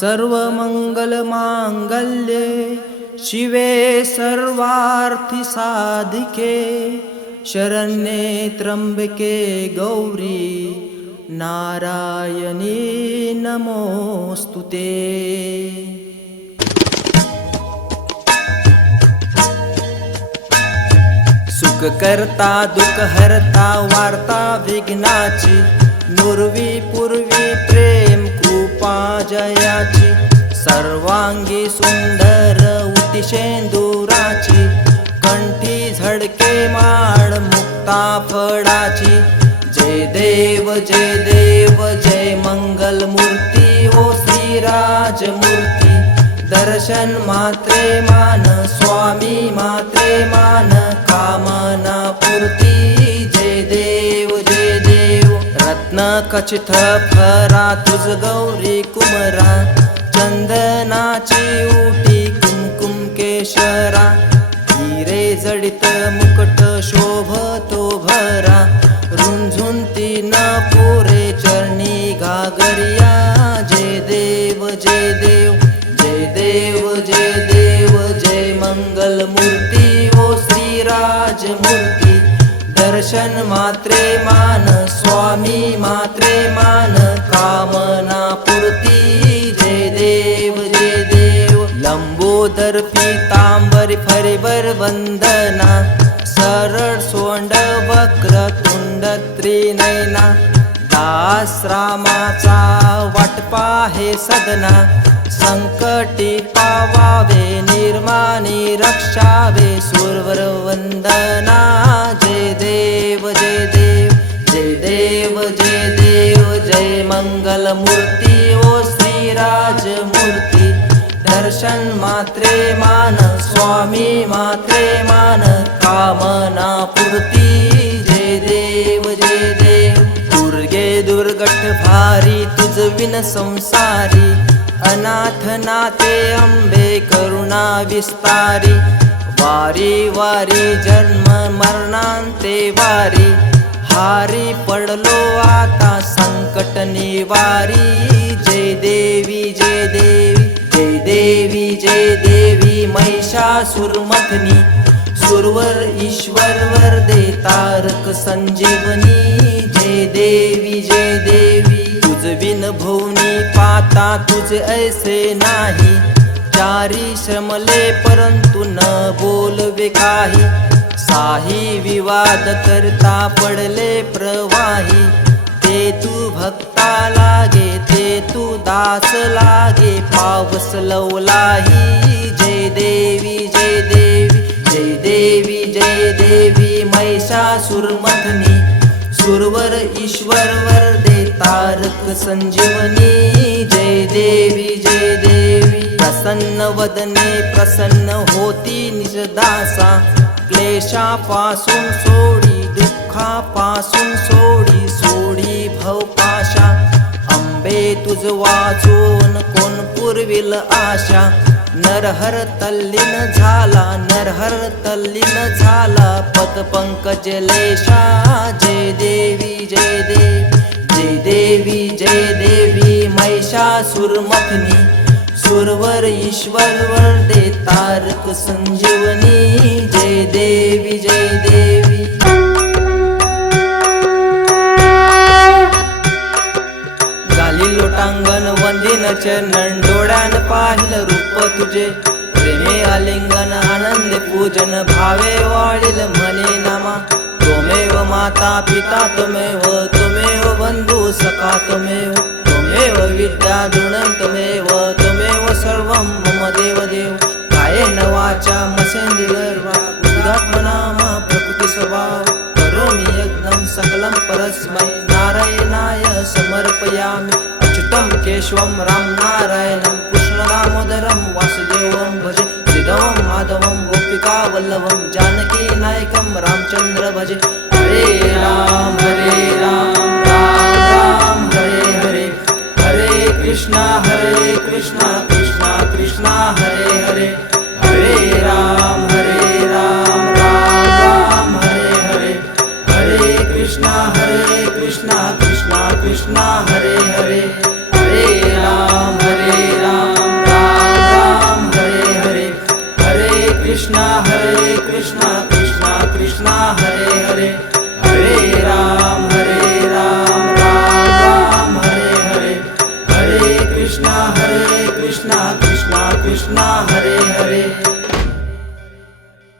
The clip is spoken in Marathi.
सर्वमंगलमांगल्ये शिवे सर्वार्थी साधिके शरण्ये त्र्यंबके गौरी नारायणी नमोस्तुते। सुख करता दुःख हरता वार्ता विघ्नाची नुरवी पूर्वी प्रेम कृपा जयाची सर्वांगी सुंदर उतिशेंदुराची कंठी झडके माळ मुक्ता फळाची जय देव जय मंगल मूर्ती ओ श्रीराज मूर्ती दर्शन मात्रे मान स्वामी मात्रे मान कामना पूर्ती जय देव रत्न खचित फरा तुझ गौरी कुमरा चंदनाची उटी कुमकुम केशरा हिरे जडित मुकुट शोभतो भरा रुंझुंती न पुरे चरणी घागरिया जय देव जय मंगल मूर्ती ओ श्रीराज मूर्ती दर्शन मात्रे मान स्वामी मात्रे मान कामना पूर्ती जय देव लंबोदर पीतांबर फरीवर वंदना सरळ सोंड वक्र तुंड त्रिनयना दास रामाचा वाटपा हे सदना संकटी पावावे निर्माणी रक्षावे सुरवर वंदना जय देव जय मंगल मूर्ती ओ श्रीराज मूर्ती दर्शन मात्रे मान स्वामी मात्रे मान कामना पूर्ती जय देव दुर्गे दुर्गट भारी तुझ विन संसारी अनाथ नाते अंबे करुणा विस्तारी वारी वारी जन्म मरणांते वारी हारी पडलो आता संकट निवारी जय देवी जय देवी महिषासुरमथनी सुरवर ईश्वर वर दे तारक संजीवनी जय देवी तुझ बिन भुवनी पाता तुझ ऐसे नाही चारी श्रमले परंतु न बोलवे काही साही विवाद करता पडले प्रवाही ते तू भक्ता लागे ते तू दास लागे पावस लवलाही जय देवी महिषासुरमथनी सुरवर ईश्वर वर दे तारक संजीवनी जय देवी प्रसन्न वदने प्रसन्न होती निज दासा क्लेशापासून सोडी दुःखापासून सोडी भवपाशा अंबे तुझ वाचून कोण पुरविल आशा नरहर तल्लीन झाला पद पंकज लेशा जय देवी महिषासुरमथनी सुरवर ईश्वर वर दे तारक संजीवनी जय देवी गाली लोटांगण वंदिन चरण डोळ्यान पाहिलं रूप तुझे प्रेमे आलिंगन आनंद पूजन भावे वाढील म्हणे नामा त्वमेव माता पिता त्वमेव बंधू सखा त्वमेव विद्या गुणं त्वमेव सर्वं मम देव कायेन वाचा मसेन्द्रियर्वा बुद्धात्मनामा प्रकृति स्वभाव करोमि यज्ञं सकलं परस्मै नारायणाय समर्पयामि अच्युतं केशवं राम नारायणं कृष्ण दामोदरं वासुदेवं भजे श्रीधरं माधवं गोपिका वल्लभं जानकी नायकं रामचंद्र भजे हरे राम राम राम हरे हरे कृष्णा कृष्णा कृष्णा हरे हरे हरे राम राम राम हरे हरे हरे कृष्णा कृष्णा कृष्णा हरे हरे हरे राम हरे हरे, हरे राम राम राम हरे हरे, हरे कृष्णा कृष्णा कृष्णा हरे हरे.